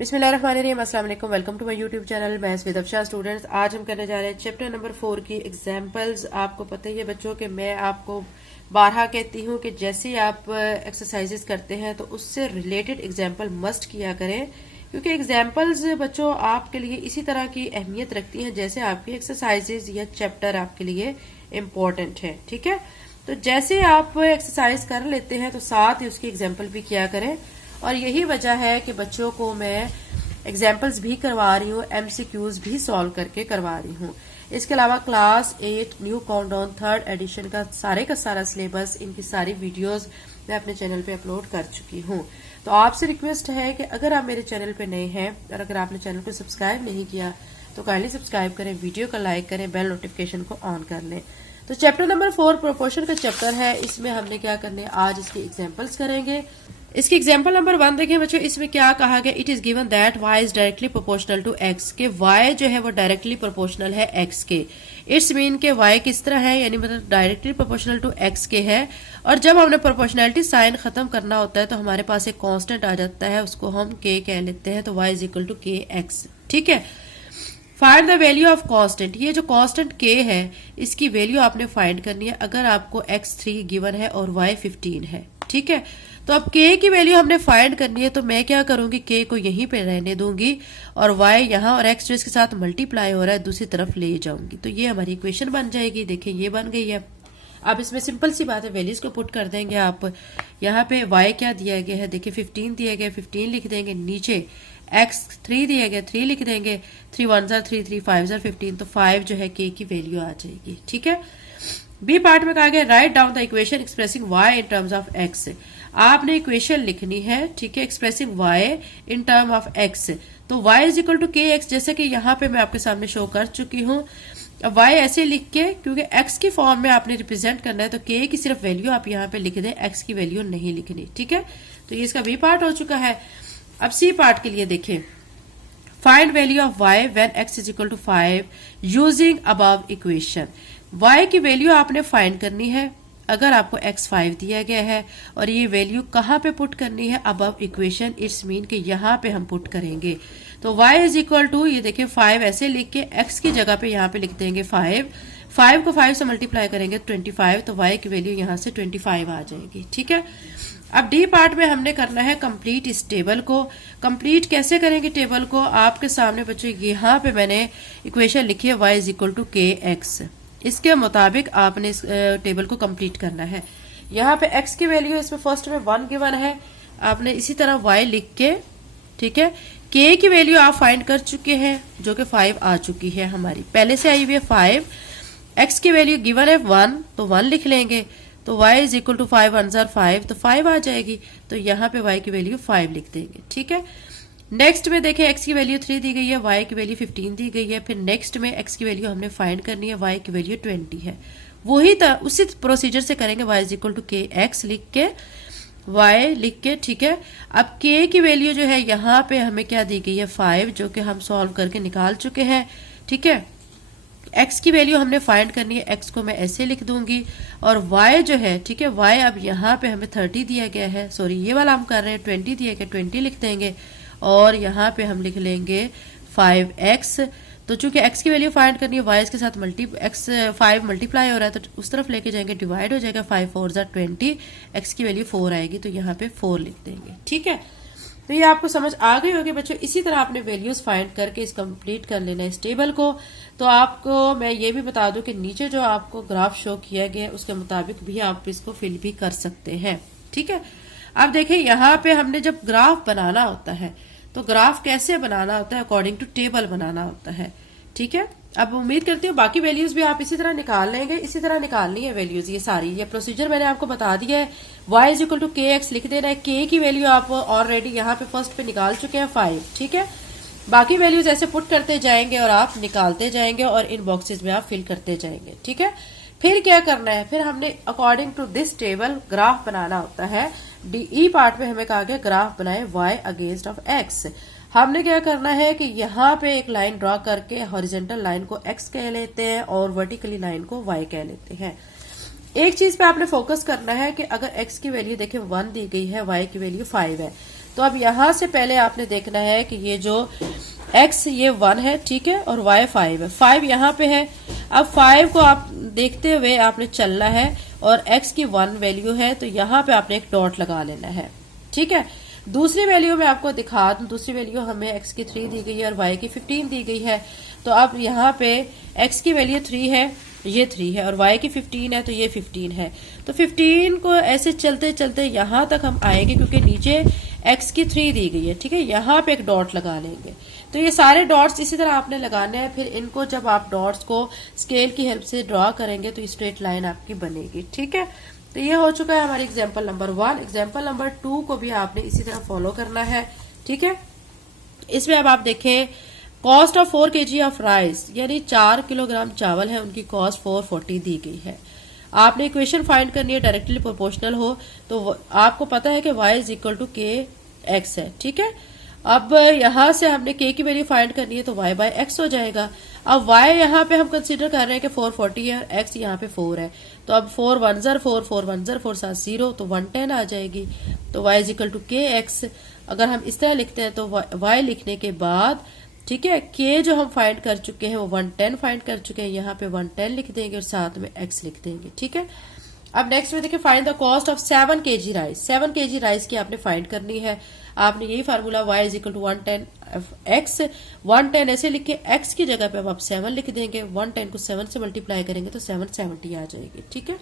बिस्मिल्लाहिर्रहमानिर्रहीम, अस्सलाम वालेकुम। Welcome to my YouTube channel maths with Afsha students. आज हम करने जा रहे हैं चैप्टर नंबर 4 की एग्जांपल्स। आपको पता ही है बच्चों कि मैं आपको बारहा कहती हूँ कि जैसे आप एक्सरसाइजेस करते हैं तो उससे रिलेटेड एग्जांपल मस्ट किया करें, क्योंकि एग्जांपल्स बच्चों आपके लिए इसी तरह की अहमियत रखती हैं जैसे आपकी एक्सरसाइजेज या चैप्टर आपके लिए इम्पोर्टेंट है। ठीक है, तो जैसे आप एक्सरसाइज कर लेते हैं तो साथ ही उसकी एग्जाम्पल भी किया करें, और यही वजह है कि बच्चों को मैं एग्जाम्पल्स भी करवा रही हूँ, एमसीक्यूज भी सॉल्व करके करवा रही हूँ। इसके अलावा class 8 new countdown 3rd addition का सारा सिलेबस, इनकी सारी वीडियोस मैं अपने चैनल पे अपलोड कर चुकी हूँ। तो आपसे रिक्वेस्ट है कि अगर आप मेरे चैनल पे नए हैं और अगर आपने चैनल को सब्सक्राइब नहीं किया तो काइंडली सब्सक्राइब करें, वीडियो को लाइक करें, बेल नोटिफिकेशन को ऑन कर लें। तो चैप्टर नंबर 4 प्रोपोर्शन का चैप्टर है। इसमें हमने क्या करने, आज इसके एग्जाम्पल्स करेंगे। इसकी एग्जाम्पल नंबर 1 देखें बच्चों, इसमें क्या कहा गया, it is given that y is directly proportional to x, के y जो है वो डायरेक्टली प्रोपोर्शनल है x के। इट्स मीन के y किस तरह है, यानी मतलब डायरेक्टली प्रोपोर्शनल टू x के है। और जब हमने प्रोपोर्शनैलिटी साइन खत्म करना होता है तो हमारे पास एक कांस्टेंट आ जाता है, उसको हम k कह लेते हैं, तो y is equal to kx। ठीक है, find the value of constant. ये जो कांस्टेंट k है इसकी वैल्यू आपने फाइंड करनी है अगर आपको x3 गिवन है और y 15 है। ठीक है, तो अब k की वैल्यू हमने फाइंड करनी है, तो मैं क्या करूंगी, k को यहीं पे रहने दूंगी और y यहाँ और x जो इसके साथ मल्टीप्लाई हो रहा है दूसरी तरफ ले जाऊंगी, तो ये हमारी इक्वेशन बन जाएगी। देखिए ये बन गई है। अब इसमें सिंपल सी बात है, वैल्यूज को पुट कर देंगे आप। यहाँ पे y क्या दिया गया है, देखिए 15 दिया गया, 15 लिख देंगे। नीचे x3 दिया गया, 3 लिख देंगे। 3 1 3 3 5 15, तो 5 जो है k की वैल्यू आ जाएगी। ठीक है, बी पार्ट में कहा गया write down the equation expressing y in terms of x। आपने इक्वेशन लिखनी है, ठीक है, expressing y in term of x। तो y is equal to kx, जैसे कि यहाँ पे मैं आपके सामने शो कर चुकी हूँ। अब y ऐसे लिख के, क्योंकि x की फॉर्म में आपने रिप्रेजेंट करना है, तो k की सिर्फ वैल्यू आप यहाँ पे लिख दें, x की वैल्यू नहीं लिखनी। ठीक है, तो ये इसका बी पार्ट हो चुका है। अब सी पार्ट के लिए देखें, find value of y when x is equal to 5 using above equation. y की वैल्यू आपने फाइंड करनी है अगर आपको x5 दिया गया है, और ये वैल्यू कहाँ पे पुट करनी है, अबव इक्वेशन। इट्स मीन के यहाँ पे हम पुट करेंगे। तो y इज इक्वल टू, ये देखिए 5 ऐसे लिख के x की जगह पे यहाँ पे लिख देंगे 5 को 5 से मल्टीप्लाई करेंगे 25, तो y की वैल्यू यहाँ से 25 आ जाएगी। ठीक है, अब डी पार्ट में हमने करना है कंप्लीट इस टेबल को। कंप्लीट कैसे करेंगे टेबल को, आपके सामने बच्चों यहाँ पे मैंने इक्वेशन लिखी है y is equal to kx। इसके मुताबिक आपने इस टेबल को कंप्लीट करना है। यहाँ पे x की वैल्यू इसमें फर्स्ट में 1 गिवन है, आपने इसी तरह y लिख के, ठीक है, k की वैल्यू आप फाइंड कर चुके हैं जो कि 5 आ चुकी है, हमारी पहले से आई हुई है 5। x की वैल्यू गिवन है 1, तो 1 लिख लेंगे, तो y इज इक्वल टू 5 1 5, तो 5 आ जाएगी, तो यहाँ पे y की वैल्यू 5 लिख देंगे। ठीक है, नेक्स्ट में देखें x की वैल्यू 3 दी गई है, y की वैल्यू 15 दी गई है। फिर नेक्स्ट में x की वैल्यू हमने फाइंड करनी है, y की वैल्यू 20 है। वही उसी प्रोसीजर से करेंगे, y is equal to kx लिख के, y लिख के। ठीक है, अब k की वैल्यू जो है यहाँ पे हमें क्या दी गई है 5, जो कि हम सॉल्व करके निकाल चुके हैं। ठीक है, x की वैल्यू हमने फाइंड करनी है, x को मैं ऐसे लिख दूंगी, और y जो है, ठीक है, y अब यहाँ पे हमें 30 दिया गया है, सॉरी ये वाला हम कर रहे हैं 20 दिया गया, 20 लिख देंगे, और यहाँ पे हम लिख लेंगे 5x। तो चूंकि x की वैल्यू फाइंड करनी है, y के साथ x5 मल्टीप्लाई हो रहा है, तो उस तरफ लेके जाएंगे, डिवाइड हो जाएगा, 5 4 20, x की वैल्यू 4 आएगी, तो यहाँ पे 4 लिख देंगे। ठीक है, तो ये आपको समझ आ गई होगी बच्चों। इसी तरह आपने वैल्यूज फाइंड करके इस कंप्लीट कर लेना है इस टेबल को। तो आपको मैं ये भी बता दूं कि नीचे जो आपको ग्राफ शो किया गया है उसके मुताबिक भी आप इसको फिल भी कर सकते हैं। ठीक है, अब देखिए यहाँ पे हमने जब ग्राफ बनाना होता है तो ग्राफ कैसे बनाना होता है, अकॉर्डिंग टू टेबल बनाना होता है। ठीक है, अब उम्मीद करती हूँ बाकी वैल्यूज भी आप इसी तरह निकाल लेंगे, इसी तरह निकालनी है वैल्यूज। ये सारी ये प्रोसीजर मैंने आपको बता दिया है। y is equal to kx लिख देना है, k की वैल्यू आप ऑलरेडी यहाँ पे फर्स्ट पे निकाल चुके हैं 5। ठीक है, बाकी वैल्यूज ऐसे पुट करते जाएंगे और आप निकालते जाएंगे और इन बॉक्सेस में आप फिल करते जाएंगे। ठीक है, फिर क्या करना है, फिर हमने according to this table graph बनाना होता है। डी पार्ट में हमें कहा गया ग्राफ बनाए y अगेंस्ट ऑफ x। हमने क्या करना है कि यहाँ पे एक लाइन ड्रॉ करके हॉरिजेंटल लाइन को x कह लेते हैं और वर्टिकली लाइन को y कह लेते हैं। एक चीज पे आपने फोकस करना है कि अगर x की वैल्यू देखें 1 दी गई है, y की वैल्यू 5 है, तो अब यहां से पहले आपने देखना है कि ये जो x ये 1 है, ठीक है, और y 5 है। 5 यहाँ पे है। अब 5 को आप देखते हुए आपने चलना है और x की 1 वैल्यू है, तो यहाँ पे आपने एक डॉट लगा लेना है, ठीक है। दूसरी वैल्यू में आपको दिखा दूं, दूसरी वैल्यू हमें x की 3 दी गई है और y की 15 दी गई है। तो अब यहाँ पे x की वैल्यू 3 है, ये 3 है, और y की 15 है, तो ये 15 है। तो 15 को ऐसे चलते चलते यहाँ तक हम आएंगे, क्योंकि नीचे x की 3 दी गई है, ठीक है। यहाँ पे एक डॉट लगा लेंगे। तो ये सारे डॉट्स इसी तरह आपने लगाने हैं। फिर इनको जब आप डॉट्स को स्केल की हेल्प से ड्रॉ करेंगे तो स्ट्रेट लाइन आपकी बनेगी, ठीक है। तो ये हो चुका है हमारी एग्जाम्पल नंबर 1। एग्जाम्पल नंबर 2 को भी आपने इसी तरह फॉलो करना है, ठीक है। इसमें अब आप देखें, cost of 4 kg of rice, यानी 4 किलोग्राम चावल है, उनकी कॉस्ट 440 दी गई है। आपने इक्वेशन फाइंड करनी है डायरेक्टली प्रोपोर्शनल हो, तो आपको पता है कि y इज इक्वल टू के एक्स है, ठीक है। अब यहां से हमने k की वैल्यू फाइंड करनी है, तो y बाय x हो जाएगा। अब y यहाँ पे हम कंसीडर कर रहे हैं कि 440 है और x यहाँ पे 4 है, तो अब 4 1 ज़र 4 4 1 ज़र 4 7 0, तो 110 आ जाएगी। तो y इज इक्वल टू के एक्स। अगर हम इस तरह लिखते हैं तो y लिखने के बाद, ठीक है, k जो हम फाइंड कर चुके हैं वो 110 फाइंड कर चुके हैं, यहाँ पे 110 लिख देंगे और साथ में x लिख देंगे, ठीक है। अब नेक्स्ट में देखिए, find the cost of 7 kg rice. 7 kg rice की आपने फाइंड करनी है। आपने यही formula y is equal to 110 x, 110 ऐसे लिख के x की जगह पे अब आप 7 लिख देंगे। 110 को 7 से मल्टीप्लाई करेंगे तो 770 आ जाएगी, ठीक है।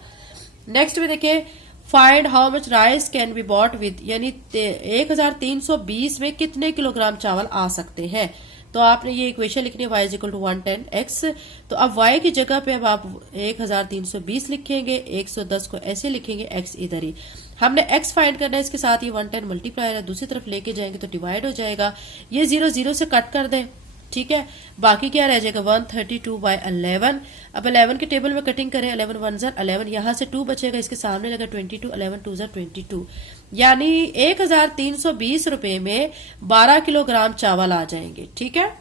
नेक्स्ट में देखिए, find how much rice can be bought with, यानी 1320 में कितने किलोग्राम चावल आ सकते हैं। तो आपने ये इक्वेशन लिखनी है y is equal to 110 x। तो अब y की जगह पे अब आप 1320 लिखेंगे, 110 को ऐसे लिखेंगे, x इधर ही। हमने x फाइंड करना है, इसके साथ ही 110 मल्टीप्लायर है, दूसरी तरफ लेके जाएंगे तो डिवाइड हो जाएगा। ये 0 0 से कट कर दें, ठीक है। बाकी क्या रह जाएगा, 132 बाय 11। अब 11 के टेबल में कटिंग करें, 11 1 ज़र 11, यहाँ से 2 बचेगा, इसके सामने लगा 22, 11 2 ज़र 22, यानी 1320 रुपए में 12 किलोग्राम चावल आ जाएंगे, ठीक है।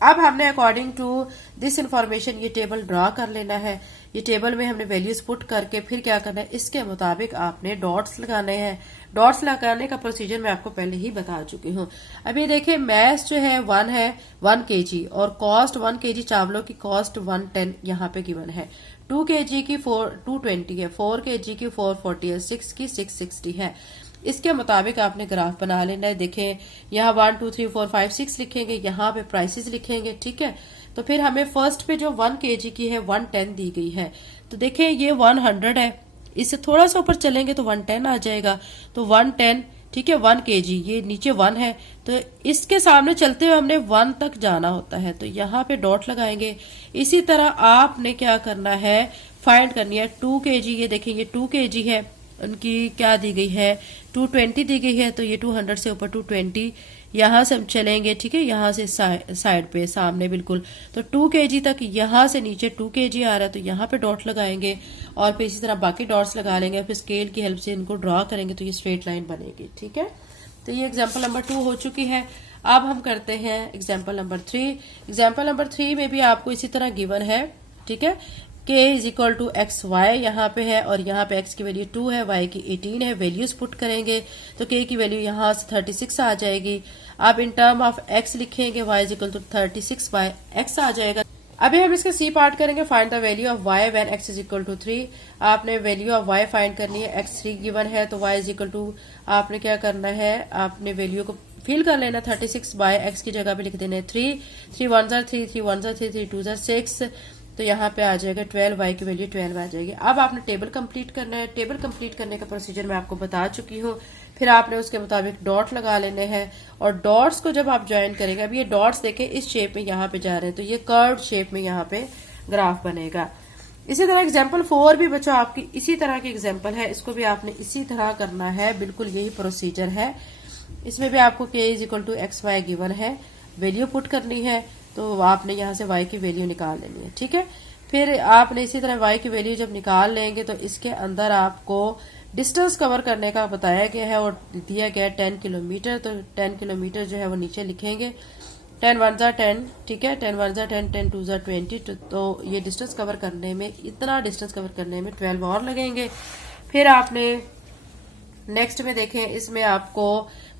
अब हमने अकॉर्डिंग टू दिस इंफॉर्मेशन ये टेबल ड्रॉ कर लेना है। ये टेबल में हमने वैल्यूज पुट करके फिर क्या करना है, इसके मुताबिक आपने डॉट्स लगाने हैं। डॉट्स लगाने का प्रोसीजर मैं आपको पहले ही बता चुकी हूँ। अभी देखिए, मैथ्स जो है 1 है 1 kg, और कॉस्ट 1 kg चावलों की कॉस्ट 110 यहाँ पे गिवन है। 2 kg की 220 है, 4 kg की 440 है, 6 की 660 है। इसके मुताबिक आपने ग्राफ बना लेना है। देखें, यहाँ 1 2 3 4 5 6 लिखेंगे, यहाँ पे प्राइसेस लिखेंगे, ठीक है। तो फिर हमें फर्स्ट पे जो 1 kg की है 110 दी गई है, तो देखें ये 100 है, इससे थोड़ा सा ऊपर चलेंगे तो 110 आ जाएगा। तो 110, ठीक है, 1 kg, ये नीचे 1 है, तो इसके सामने चलते हुए हमने 1 तक जाना होता है, तो यहाँ पे डॉट लगाएंगे। इसी तरह आपने क्या करना है, फाइंड करनी है 2 kg। ये देखिए, ये 2 kg है, उनकी क्या दी गई है, 220 दी गई है, तो ये 200 से ऊपर 220, यहाँ से हम चलेंगे, ठीक है, यहाँ से साइड पे सामने बिल्कुल, तो 2 kg तक, यहाँ से नीचे 2 kg आ रहा है, तो यहाँ पे डॉट लगाएंगे और फिर इसी तरह बाकी डॉट्स लगा लेंगे। फिर स्केल की हेल्प से इनको ड्रॉ करेंगे तो ये स्ट्रेट लाइन बनेगी, ठीक है। तो ये एग्जाम्पल नंबर 2 हो चुकी है। अब हम करते हैं एग्जाम्पल नंबर 3। एग्जाम्पल नंबर 3 में भी आपको इसी तरह गिवन है, ठीक है। k is equal to x y यहाँ पे है, और यहाँ पे x की वैल्यू 2 है, y की 18 है। वैल्यूज पुट करेंगे तो k की वैल्यू यहाँ से 36 आ जाएगी। अब इन टर्म ऑफ x लिखेंगे, y is equal to 36 by x आ जाएगा। अभी हम इसका सी पार्ट करेंगे, find the value of y when x is equal to 3। आपने वैल्यू ऑफ y फाइंड करनी है, x 3 गिवन है, तो y इज इक्वल टू, आपने क्या करना है, आपने वैल्यू को फिल कर लेना, 36 बाय x की जगह पे लिख देना है 3, 3 1 ज़र 3, 3 1 ज़र 3, 3 2 ज़र 6, तो यहाँ पे आ जाएगा 12, y की वैल्यू 12 आ जाएगी। अब आपने टेबल कंप्लीट करना है। टेबल कंप्लीट करने का प्रोसीजर मैं आपको बता चुकी हूँ। फिर आपने उसके मुताबिक डॉट लगा लेने हैं, और डॉट्स को जब आप ज्वाइन करेंगे, अब ये डॉट्स देखें इस शेप में यहाँ पे जा रहे हैं, तो ये कर्व शेप में यहाँ पे ग्राफ बनेगा। इसी तरह एग्जाम्पल 4 भी बच्चों आपकी इसी तरह की एग्जाम्पल है, इसको भी आपने इसी तरह करना है, बिल्कुल यही प्रोसीजर है। इसमें भी आपको k is equal to x y given है, वैल्यू पुट करनी है, तो आपने यहाँ से y की वैल्यू निकाल लेनी है, ठीक है। फिर आपने इसी तरह y की वैल्यू जब निकाल लेंगे तो इसके अंदर आपको डिस्टेंस कवर करने का बताया गया है और दिया गया है 10 किलोमीटर। तो 10 किलोमीटर जो है वो नीचे लिखेंगे, 10 1 ज़ा 10, ठीक है, 10 1 ज़ा 10, 10 2 ज़ा 20, तो ये डिस्टेंस कवर करने में, इतना डिस्टेंस कवर करने में 12 और लगेंगे। फिर आपने नेक्स्ट में देखें, इसमें आपको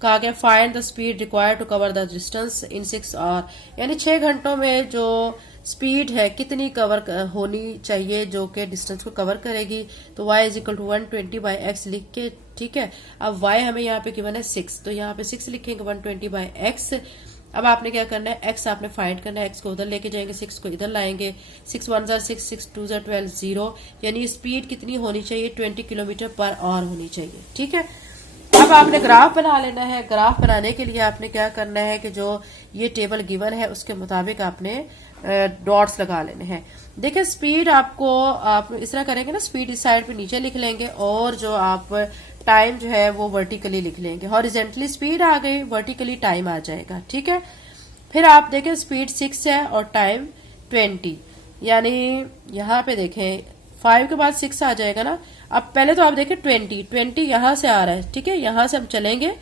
कहा गया find the speed required to cover the distance in 6 hour, यानी 6 घंटों में जो स्पीड है कितनी कवर होनी चाहिए जो कि डिस्टेंस को कवर करेगी। तो y is equal to 120/x लिख के, ठीक है। अब y हमें यहाँ पे गिवन है 6, तो यहाँ पे 6 लिखेंगे 120/x। अब आपने क्या करना है, x आपने फाइंड करना है, x को उधर लेके जाएंगे, 6 को इधर लाएंगे, 6 1 जार 6, 6 2 जार 12, 0, यानी स्पीड कितनी होनी चाहिए, 20 किलोमीटर पर आवर होनी चाहिए, ठीक है। अब आपने ग्राफ बना लेना है। ग्राफ बनाने के लिए आपने क्या करना है कि जो ये टेबल गिवन है उसके मुताबिक आपने डॉट्स लगा लेने हैं। देखिए स्पीड आपको आप इस तरह करेंगे ना, स्पीड इस साइड पे नीचे लिख लेंगे और जो आप टाइम जो है वो वर्टिकली लिख लेंगे। हॉरिजेंटली स्पीड आ गई, वर्टिकली टाइम आ जाएगा, ठीक है। फिर आप देखें स्पीड 6 है और टाइम 20, यानी यहाँ पे देखें 5 के बाद 6 आ जाएगा ना। अब पहले तो आप देखें 20 यहां से आ रहा है, ठीक है, यहां से हम चलेंगे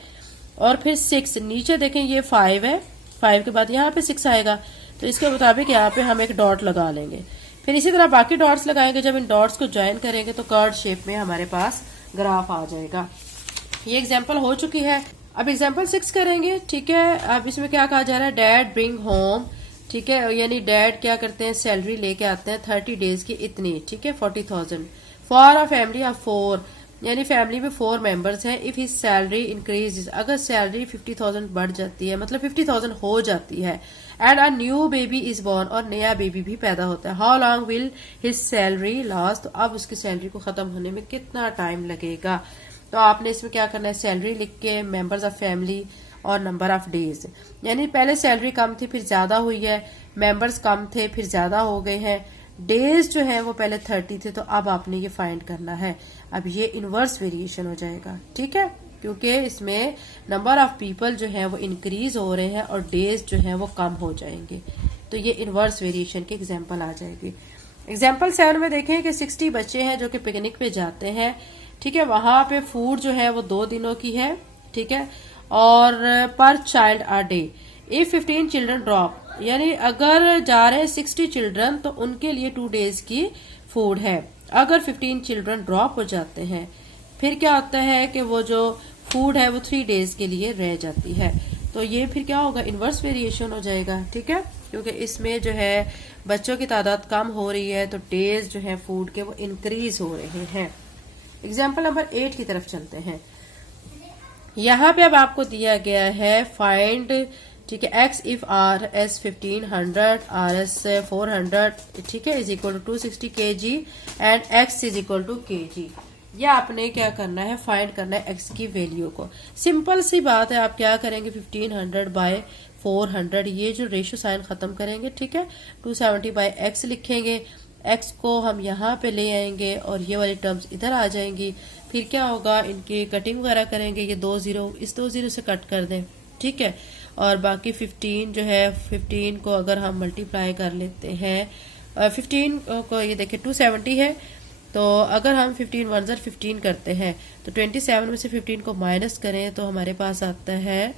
और फिर 6 नीचे देखें, ये 5 है, 5 के बाद यहाँ पे 6 आएगा, तो इसके मुताबिक यहाँ पे हम एक डॉट लगा लेंगे। फिर इसी तरह बाकी डॉट्स लगाएंगे। जब इन डॉट्स को ज्वाइन करेंगे तो कर्व शेप में हमारे पास ग्राफ आ जाएगा। ये एग्जाम्पल हो चुकी है। अब एग्जाम्पल 6 करेंगे, ठीक है। अब इसमें क्या कहा जा रहा है, डैड ब्रिंग होम, ठीक है, यानी डैड क्या करते हैं, सैलरी लेके आते हैं 30 डेज की इतनी, ठीक है, 40,000 फॉर अ फैमिली ऑफ 4, यानी फैमिली में 4 मेंबर्स हैं। इफ हिज सैलरी इंक्रीज, अगर सैलरी 50,000 बढ़ जाती है, मतलब 50,000 हो जाती है, and a new baby is born, और नया बेबी भी पैदा होता है, how long will his salary last, तो अब उसकी सैलरी को खत्म होने में कितना टाइम लगेगा। तो आपने इसमें क्या करना है, सैलरी लिख के मेंबर्स ऑफ फैमिली और नंबर ऑफ डेज, यानी पहले सैलरी कम थी फिर ज्यादा हुई है, मेंबर्स कम थे फिर ज्यादा हो गए हैं, डेज जो है वो पहले 30 थे, तो अब आपने ये फाइंड करना है। अब ये इनवर्स वेरिएशन हो जाएगा, ठीक है, क्योंकि इसमें नंबर ऑफ पीपल जो है वो इंक्रीज हो रहे हैं और डेज जो है वो कम हो जाएंगे, तो ये इनवर्स वेरिएशन की एग्जाम्पल आ जाएगी। एग्जाम्पल 7 में देखें कि 60 बच्चे हैं जो कि पिकनिक पे जाते हैं, ठीक है, वहां पे फूड जो है वो 2 दिनों की है, ठीक है, और पर child a day. If 15 children drop, यानी अगर जा रहे हैं 60 चिल्ड्रन तो उनके लिए 2 डेज की फूड है। अगर 15 चिल्ड्रन ड्रॉप हो जाते हैं फिर क्या होता है कि वो जो फूड है वो 3 डेज के लिए रह जाती है। तो ये फिर क्या होगा, इनवर्स वेरिएशन हो जाएगा, ठीक है, क्योंकि इसमें जो है बच्चों की तादाद कम हो रही है तो डेज जो है फूड के वो इंक्रीज हो रहे हैं। एग्जाम्पल नंबर 8 की तरफ चलते हैं। यहाँ पे अब आपको दिया गया है फाइंड, ठीक है, x if R S 1500 R S 400, ठीक है, is equal to 260 kg and x is equal to kg। या आपने क्या करना है, फाइंड करना है x की वैल्यू को। सिंपल सी बात है, आप क्या करेंगे 1500/400, ये जो रेशियो साइन खत्म करेंगे, ठीक है, 270/x लिखेंगे, x को हम यहाँ पे ले आएंगे और ये वाली टर्म्स इधर आ जाएंगी। फिर क्या होगा, इनकी कटिंग वगैरह करेंगे, ये 2 0 इस 2 0 से कट कर दें, ठीक है, और बाकी 15 जो है 15 को अगर हम मल्टीप्लाई कर लेते हैं, 15 को ये देखिए 270 है, तो अगर हम 15 1 जार 15 करते हैं तो 27 में से 15 को माइनस करें तो हमारे पास आता है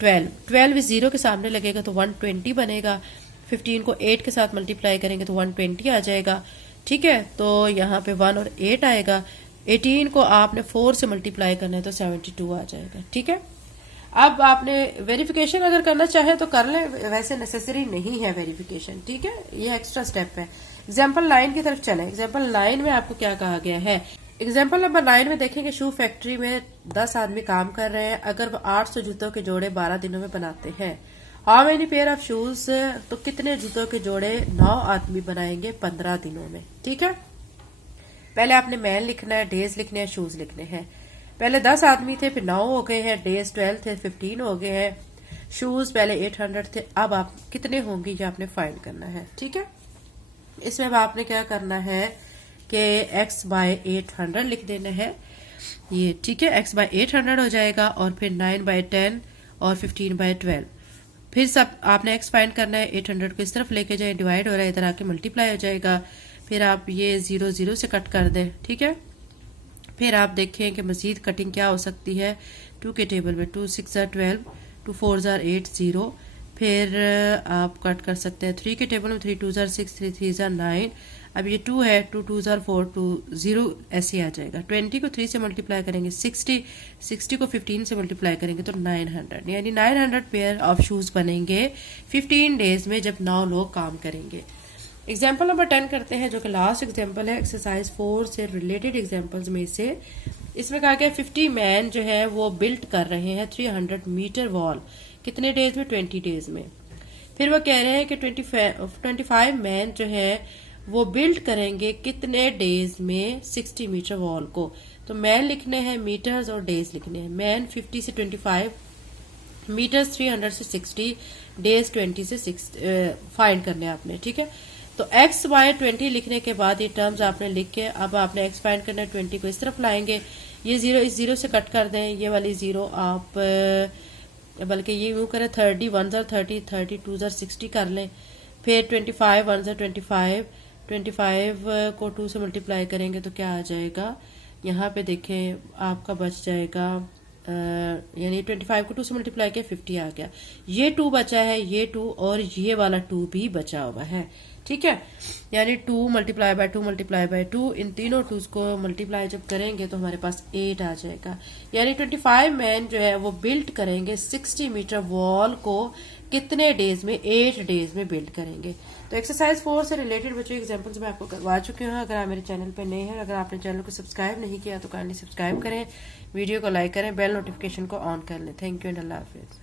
12 इस 0 के सामने लगेगा तो 120 बनेगा। 15 को 8 के साथ मल्टीप्लाई करेंगे तो 120 आ जाएगा, ठीक है, तो यहाँ पे 1 और 8 आएगा। 18 को आपने 4 से मल्टीप्लाई करना है तो 72 आ जाएगा, ठीक है। अब आपने वेरिफिकेशन अगर करना चाहे तो कर ले, वैसे नेसेसरी नहीं है वेरिफिकेशन, ठीक है, ये एक्स्ट्रा स्टेप है। एग्जाम्पल 9 की तरफ चले। एग्जाम्पल 9 में आपको क्या कहा गया है, एग्जाम्पल नंबर 9 में देखेंगे शू फैक्ट्री में 10 आदमी काम कर रहे हैं, अगर वो 800 जूतों के जोड़े 12 दिनों में बनाते हैं, how many pair of shoes, तो कितने जूतों के जोड़े 9 आदमी बनाएंगे 15 दिनों में, ठीक है। पहले आपने मैन लिखना है, डेज लिखने हैं, शूज लिखने हैं। पहले 10 आदमी थे, फिर 9 हो गए हैं, डेज 12 थे, 15 हो गए हैं, शूज पहले 800 थे, अब आप कितने होंगे ये आपने फाइंड करना है, ठीक है। इसमें अब आपने क्या करना है कि x/800 लिख देना है, ये ठीक है, x/800 हो जाएगा, और फिर 9/10 और 15/12। फिर सब आपने x फाइंड करना है, 800 को इस तरफ लेके जाए, डिवाइड हो रहा है, इधर आके मल्टीप्लाई हो जाएगा, फिर आप ये 0 0 से कट कर दें, ठीक है। फिर आप देखें कि मजीद कटिंग क्या हो सकती है, 2 के टेबल में 2 6 12, 2 4 8 0, फिर आप कट कर सकते हैं 3 के टेबल में 3 2 6 3 3 9, अब ये 2 है, 2 2 ज़ार 4, 2 0 ऐसे आ जाएगा। 20 को 3 से मल्टीप्लाई करेंगे 60 को 15 से मल्टीप्लाई करेंगे तो 900, यानी 900 पेयर ऑफ शूज बनेंगे 15 डेज में जब 9 लोग काम करेंगे। एग्जाम्पल नंबर 10 करते हैं, जो कि लास्ट एग्जाम्पल है एक्सरसाइज 4 से रिलेटेड एग्जाम्पल्स में से। इसमें कहा गया 50 मैन जो है वो बिल्ड कर रहे हैं 300 मीटर वॉल, कितने डेज में? 20 डेज में। फिर वो कह रहे हैं कि 25 मैन जो है वो बिल्ड करेंगे कितने डेज में 60 मीटर वॉल को। तो मैन लिखने हैं मीटर्स और डेज लिखने हैं। मैन 50 से 25, मीटर्स 300 से 60, डेज 20 से 6 फाइंड करने आपने, ठीक है। तो एक्स वाई 20 लिखने के बाद ये टर्म्स आपने लिख के अब आपने एक्स फाइंड करना है, 20 को इस तरफ लाएंगे, ये 0 इस 0 से कट कर दें, ये वाली 0 आप बल्कि ये यूं करें 30 1 ज़ार 30, 30 2 ज़ार 60 कर लें। फिर 25 1 ज़ार 25 को 2 से मल्टीप्लाई करेंगे तो क्या आ जाएगा, यहाँ पे देखें आपका बच जाएगा यानी 25 को 2 से मल्टीप्लाई किया 50 आ गया। ये 2 बचा है, ये 2 और ये वाला 2 भी बचा हुआ है, ठीक है। यानी 2 मल्टीप्लाई बाय 2 मल्टीप्लाई बाय 2, इन तीनों 2 को मल्टीप्लाई जब करेंगे तो हमारे पास 8 आ जाएगा। यानी 25 मैन जो है वो बिल्ड करेंगे 60 मीटर वॉल को कितने डेज में? 8 डेज में बिल्ड करेंगे। तो एक्सरसाइज 4 से रिलेटेड बच्चों एग्जांपल्स मैं आपको करवा चुकी हूँ। अगर आप मेरे चैनल पर नए हैं, अगर आपने चैनल को सब्सक्राइब नहीं किया तो काइंडली सब्सक्राइब करें, वीडियो को लाइक करें, बेल नोटिफिकेशन को ऑन कर लें। Thank you and Allah Hafiz.